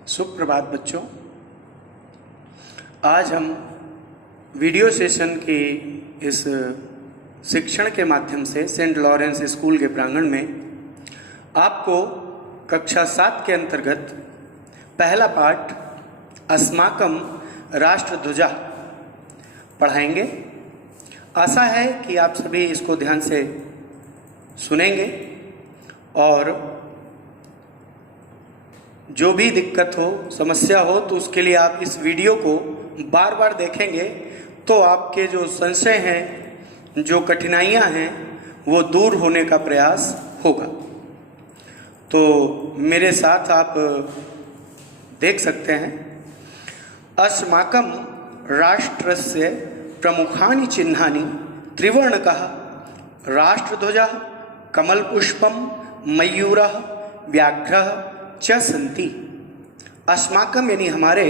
सुप्रभात बच्चों। आज हम वीडियो सेशन की इस शिक्षण के माध्यम से सेंट लॉरेंस स्कूल के प्रांगण में आपको कक्षा 7 के अंतर्गत पहला पाठ अस्माकम राष्ट्रध्वजा पढ़ाएंगे। आशा है कि आप सभी इसको ध्यान से सुनेंगे और जो भी दिक्कत हो, समस्या हो, तो उसके लिए आप इस वीडियो को बार बार देखेंगे तो आपके जो संशय हैं, जो कठिनाइयां हैं, वो दूर होने का प्रयास होगा। तो मेरे साथ आप देख सकते हैं, अस्माकं राष्ट्रस्य प्रमुखानि चिह्नानि त्रिवर्णकः राष्ट्रध्वजः कमलपुष्पं मयूरः व्याघ्रः च सन्ति। अस्माकम यानी हमारे,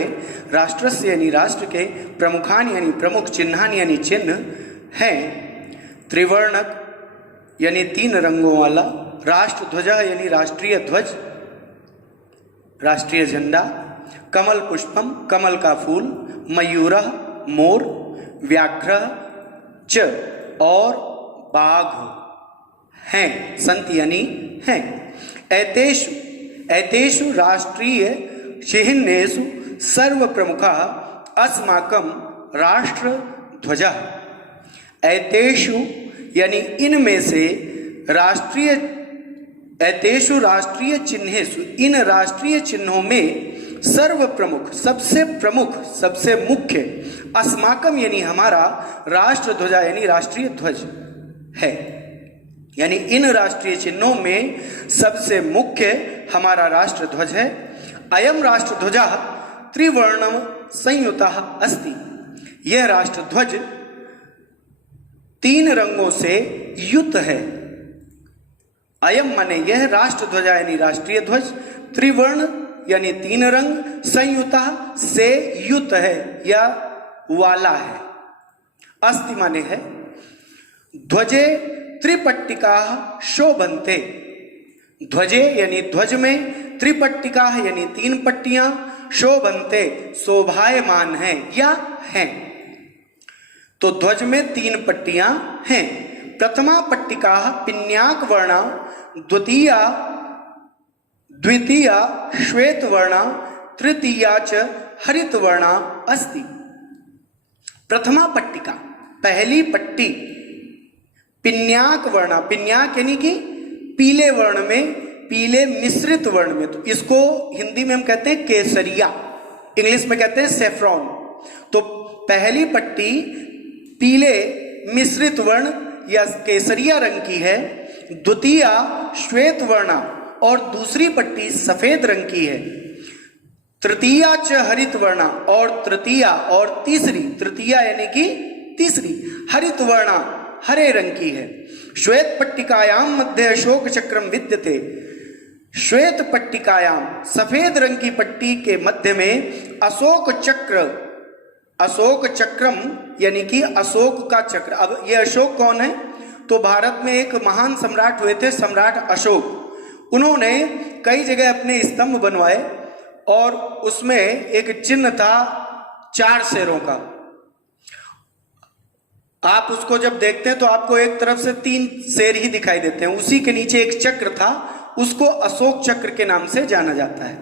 राष्ट्रस्य यानी राष्ट्र के, प्रमुखान यानी प्रमुख, चिन्हान यानी चिन्ह हैं, त्रिवर्णक यानी 3 रंगों वाला, राष्ट्रध्वजा यानी राष्ट्रीय ध्वज, राष्ट्रीय झंडा, कमल पुष्पम कमल का फूल, मयूरः मोर, व्याघ्रः च और बाघ हैं, संति यानी हैं। एतेषु राष्ट्रीय चिह्नेषु सर्व प्रमुखः अस्माकं राष्ट्रध्वजः। एतेषु यानी इनमें से, एतेषु राष्ट्रीय चिह्नेषु, इन राष्ट्रीय चिन्हों में सर्व प्रमुख, सबसे मुख्य, अस्माकम यानी हमारा, राष्ट्रध्वजा यानी राष्ट्रीय ध्वज है। यानी इन राष्ट्रीय चिन्हों में सबसे मुख्य हमारा राष्ट्र ध्वज है। अयम राष्ट्रध्वजा त्रिवर्णम संयुतः अस्ति। यह राष्ट्र ध्वज 3 रंगों से युत है। अयम माने यह, राष्ट्रध्वजा यानी राष्ट्रीय ध्वज, त्रिवर्ण यानी 3 रंग, संयुतः से युत है या वाला है, अस्ति माने है। ध्वजे त्रिपट्टिका शोभन्ते। ध्वजे यानी ध्वज में, त्रिपट्टिका यानी 3 पट्टियां, शोभन्ते शोभायमान है या हैं। तो ध्वज में 3 पट्टियां हैं। प्रथमा पट्टिका पिन्याक वर्णा, द्वितीया श्वेत वर्णा, तृतीया च हरित वर्णा अस्ति। प्रथमा पट्टिका, पहली पट्टी, पिन्याक वर्णा, पिन्याक यानी कि पीले वर्ण में, पीले मिश्रित वर्ण में, तो इसको हिंदी में हम कहते हैं केसरिया, इंग्लिश में कहते हैं सेफ्रॉन। तो पहली पट्टी पीले मिश्रित वर्ण या केसरिया रंग की है, द्वितीया श्वेत वर्णा और दूसरी पट्टी सफेद रंग की है, तृतीया च हरित वर्णा और तृतीया और तीसरी, तृतीया यानी कि तीसरी, हरित वर्णा हरे रंग की है। श्वेत पट्टिकायाम मध्य अशोक चक्रम विद्यते। श्वेत पट्टिकायाम, सफेद रंग की पट्टी के मध्य में अशोक चक्र, अशोक चक्रम यानी कि अशोक का चक्र। अब ये अशोक कौन है? तो भारत में एक महान सम्राट हुए थे, सम्राट अशोक। उन्होंने कई जगह अपने स्तंभ बनवाए और उसमें एक चिन्ह था 4 शेरों का। आप उसको जब देखते हैं तो आपको एक तरफ से 3 शेर ही दिखाई देते हैं। उसी के नीचे एक चक्र था, उसको अशोक चक्र के नाम से जाना जाता है।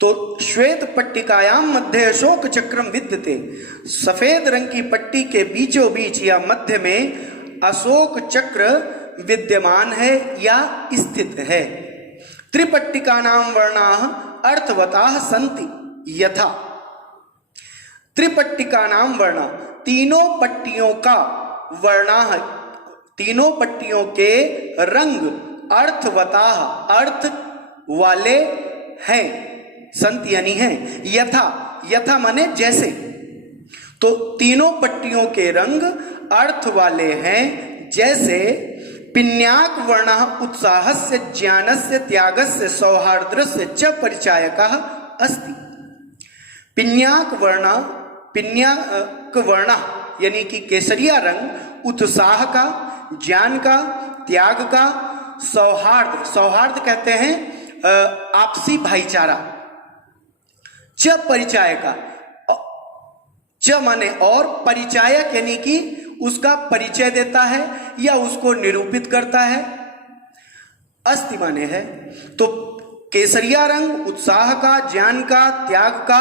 तो श्वेत पट्टिकायाम मध्य अशोक चक्रम विद्यते। सफेद रंग की पट्टी के बीचों बीच या मध्य में अशोक चक्र विद्यमान है या स्थित है। त्रिपट्टिकानां वर्णाः अर्थवताः सन्ति यथा। त्रिपट्टिकानां वर्णा, तीनों पट्टियों का, वर्णा, तीनों पट्टियों के रंग, अर्थवताः अर्थ वाले हैं, संत यानी हैं, यथा, यथा माने जैसे। तो तीनों पट्टियों के रंग अर्थ वाले हैं जैसे। पिन्याक वर्णः उत्साहस्य ज्ञानस्य त्यागस्य सौहार्द्रस्य च परिचायकः अस्ति। पिन्याक वर्णा, पिन्याक वर्णा यानी कि केसरिया रंग, उत्साह का, ज्ञान का, त्याग का, सौहार्द, सौहार्द कहते हैं आपसी भाईचारा, च परिचायक का, च माने और, परिचायक यानी कि उसका परिचय देता है या उसको निरूपित करता है। अस्ति माने है। तो केसरिया रंग उत्साह का, ज्ञान का, त्याग का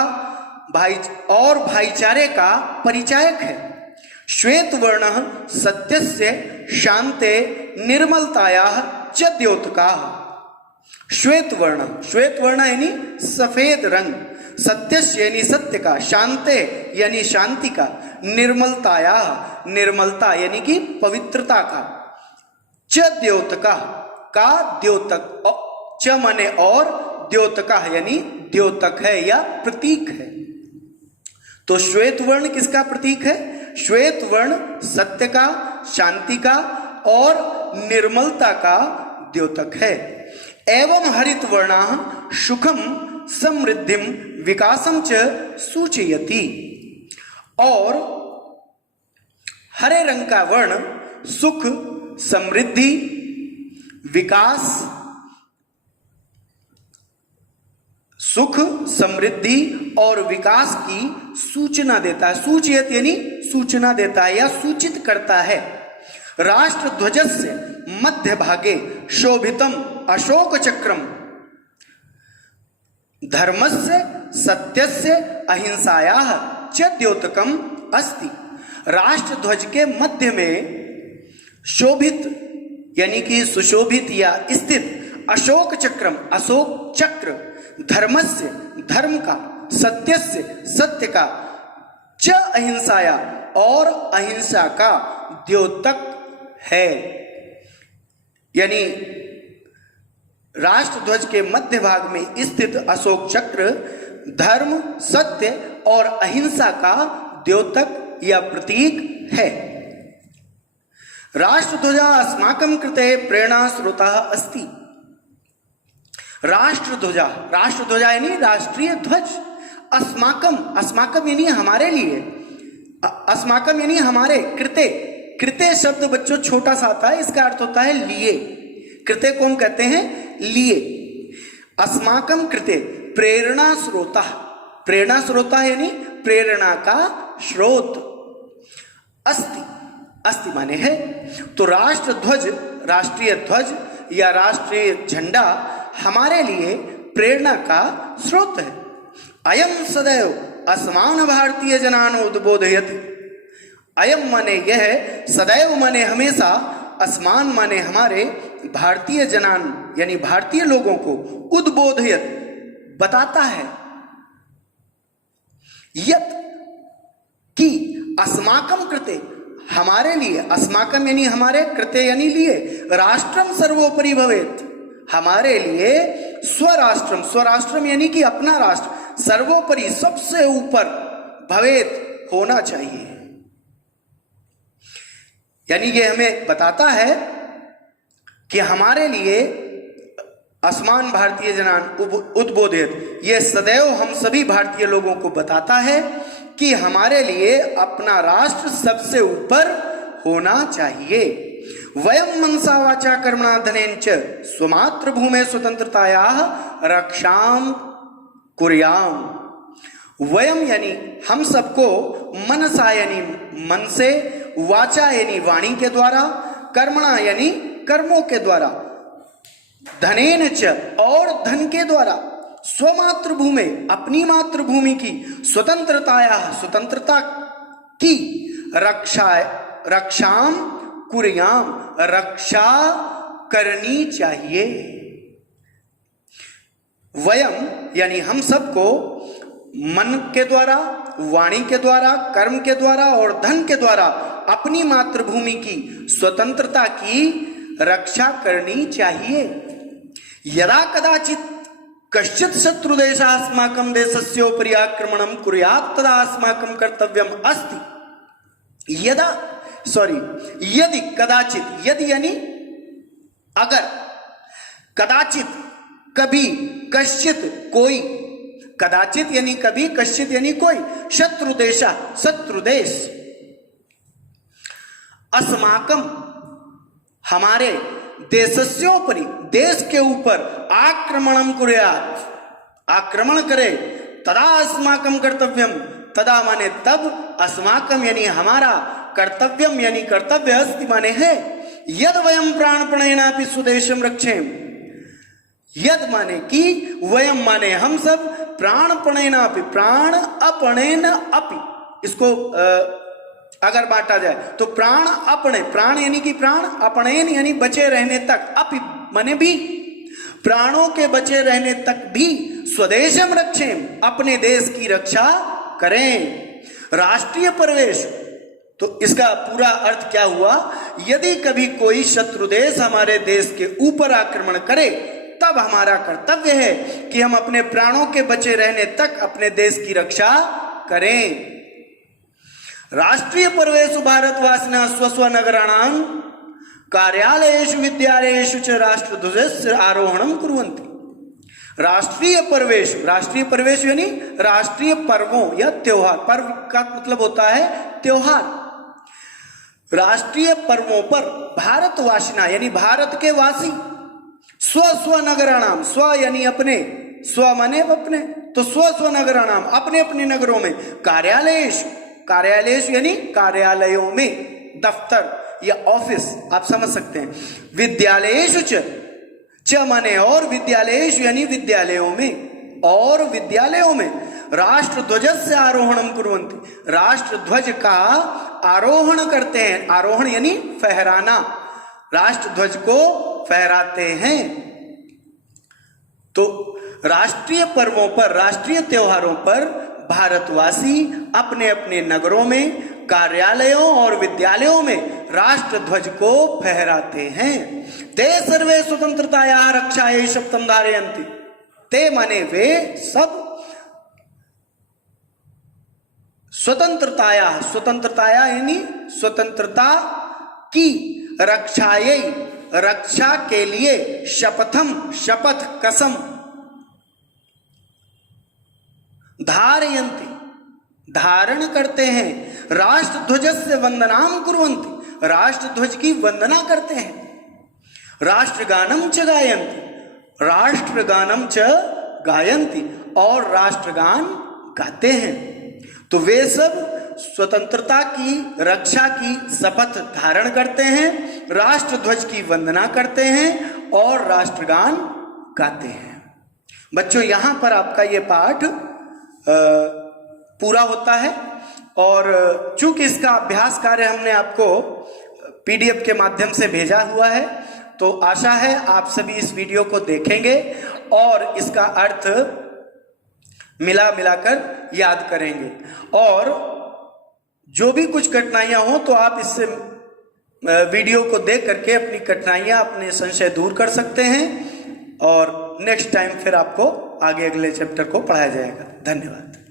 और भाईचारे का परिचायक है। श्वेत वर्ण सत्यस्य शांते निर्मलतायाः च द्योतकाः। श्वेत वर्ण यानी सफेद रंग, सत्यस्य यानी सत्य का, शांते यानी शांति का, निर्मलतायाः निर्मलता यानी कि पवित्रता का, च द्योतका का द्योतक, च माने और, द्योतका यानी द्योतक है या प्रतीक है। तो श्वेत वर्ण किसका प्रतीक है? श्वेत वर्ण सत्य का, शांति का और निर्मलता का द्योतक है। एवं हरित वर्णाः सुखम समृद्धिम विकासम च सूचयति। और हरे रंग का वर्ण सुख, समृद्धि, विकास, सुख, समृद्धि और विकास की सूचना देता है। सूचयत यानी सूचना देता है या सूचित करता है। राष्ट्र ध्वजस्य मध्य भागे शोभितम अशोक चक्रम धर्मस्य सत्यस्य अहिंसायाः च द्योतकम अस्ति। राष्ट्र ध्वज के मध्य में शोभित यानी कि सुशोभित या स्थित अशोक चक्रम, अशोक चक्र, धर्मस्य धर्म का, सत्यस्य सत्य का, च अहिंसाया और अहिंसा का द्योतक है। यानी राष्ट्र ध्वज के मध्य भाग में स्थित अशोक चक्र धर्म, सत्य और अहिंसा का द्योतक या प्रतीक है। राष्ट्रध्वजा अस्माकं कृते प्रेरणा स्रोता अस्ति। राष्ट्रध्वजा यानी राष्ट्रीय ध्वज। अस्माकम यानी हमारे लिए, अस्माकम यानी हमारे, कृते शब्द बच्चों छोटा सा आता है, इसका अर्थ होता है लिए। कृते को हम कहते हैं लिए। अस्माकम कृते प्रेरणा स्रोता यानी प्रेरणा का स्रोत। अस्ति माने है। तो राष्ट्र ध्वज, राष्ट्रीय ध्वज या राष्ट्रीय झंडा हमारे लिए प्रेरणा का स्रोत है। अयम सदैव अस्मान भारतीय जनान उद्बोधयति। अयम माने यह, सदैव माने हमेशा, अस्मान माने हमारे, भारतीय जनान यानी भारतीय लोगों को, उद्बोधयत बताता है, यत कि अस्माकम कृते हमारे लिए, अस्माकम यानी हमारे, कृते यानी लिए, राष्ट्रम सर्वोपरि भवेत हमारे लिए, स्वराष्ट्रम यानी कि अपना राष्ट्र, सर्वोपरि सबसे ऊपर, भवेत होना चाहिए। यानी ये हमें बताता है कि हमारे लिए अस्मान भारतीय जनान उद्बोधित, ये सदैव हम सभी भारतीय लोगों को बताता है कि हमारे लिए अपना राष्ट्र सबसे ऊपर होना चाहिए। वयम मनसा वाचा कर्मणा धनेन च स्वमातृभूमे स्वतंत्रतायाः रक्षाम कुर्याम। वयम यानी हम सबको, मनसा यानी मन से, वाचा यानी वाणी के द्वारा, कर्मणा यानी कर्मों के द्वारा, धनेन च और धन के द्वारा, स्वमातृभूमे अपनी मातृभूमि की, स्वतंत्रता की रक्षाम कुर्याम रक्षा करनी चाहिए। वयम यानी हम सबको मन के द्वारा, वाणी के द्वारा, कर्म के द्वारा और धन के द्वारा अपनी मातृभूमि की स्वतंत्रता की रक्षा करनी चाहिए। यदा कदाचित कश्चित् शत्रुदेशः अस्माकं देशस्योपरि आक्रमणं कुर्यात् तदा अस्माकं कर्तव्यम् अस्ति। यदि कदाचित, यदि यानी अगर, कदाचित कभी, कश्चित कोई, कदाचित यानी कभी, कश्चित यानी कोई, शत्रुदेश, अस्माकम हमारे, देशस्योपरि देश के ऊपर, आक्रमणम कुर्यात् आक्रमण करे, तदा अस्माकं कर्तव्यम, तदा माने तब, अस्माकं यानी हमारा, कर्तव्यम यानी कर्तव्य अस्ति माने है, यद वयम प्राणपणेनापि स्वदेशम रक्षेम, यद माने कि, वयम माने हम सब, प्राणपणेनापि प्राण अपणेन अपि, इसको अगर बांटा जाए तो प्राण अपने, प्राण यानी कि प्राण, अपनेन यानी बचे रहने तक, अपि माने भी, प्राणों के बचे रहने तक भी, स्वदेशम रक्षेम अपने देश की रक्षा करें। राष्ट्रीय प्रवेश, तो इसका पूरा अर्थ क्या हुआ, यदि कभी कोई शत्रु देश हमारे देश के ऊपर आक्रमण करे तब हमारा कर्तव्य है कि हम अपने प्राणों के बचे रहने तक अपने देश की रक्षा करें। राष्ट्रीय प्रवेश भारतवासिनः स्वस्वनगराणां कार्यालयेषु विद्यालयेषु च राष्ट्रध्वजस्य आरोहणं कुर्वन्ति। राष्ट्रीय प्रवेश, राष्ट्रीय प्रवेश यानी राष्ट्रीय पर्वों या त्योहार, पर्व का मतलब होता है त्योहार। राष्ट्रीय पर्वों पर भारतवासिना यानी भारत के वासी, स्वस्वनगराणाम, स्व यानी अपने, स्व माने अपने, तो स्वस्वनगराणाम अपने अपने नगरों में, कार्यालयेषु, कार्यालयेषु यानी कार्यालयों में, दफ्तर या ऑफिस आप समझ सकते हैं, विद्यालयेषु च माने और, विद्यालयेषु यानी विद्यालयों में, और विद्यालयों में राष्ट्रध्वजस्य आरोहणम कुर्वन्ति, राष्ट्रध्वज का आरोहण करते हैं, आरोहण यानी फहराना, राष्ट्रध्वज को फहराते हैं। तो राष्ट्रीय पर्वों पर, राष्ट्रीय त्योहारों पर भारतवासी अपने अपने नगरों में, कार्यालयों और विद्यालयों में राष्ट्रध्वज को फहराते हैं। ते सर्वे स्वतंत्रतायाः रक्षायै शपथं धारयन्ति, ते माने वे सब, स्वतंत्रताया, स्वतंत्रताया यानी स्वतंत्रता की, रक्षायै रक्षा के लिए, शपथम शपथ कसम, धारयन्ति धारण करते हैं, राष्ट्रध्वजस्य वंदनाम कुर्वन्ति राष्ट्रध्वज की वंदना करते हैं, राष्ट्रगानम च गायन्ति राष्ट्रगानम च गायन्ति और राष्ट्रगान गाते हैं। तो वे सब स्वतंत्रता की रक्षा की शपथ धारण करते हैं, राष्ट्रध्वज की वंदना करते हैं और राष्ट्रगान गाते हैं। बच्चों यहाँ पर आपका ये पाठ पूरा होता है और चूंकि इसका अभ्यास कार्य हमने आपको पीडीएफ के माध्यम से भेजा हुआ है, तो आशा है आप सभी इस वीडियो को देखेंगे और इसका अर्थ मिलाकर याद करेंगे, और जो भी कुछ कठिनाइयां हो तो आप इससे वीडियो को देख करके अपनी कठिनाइयां, अपने संशय दूर कर सकते हैं और नेक्स्ट टाइम फिर आपको आगे अगले चैप्टर को पढ़ाया जाएगा। धन्यवाद।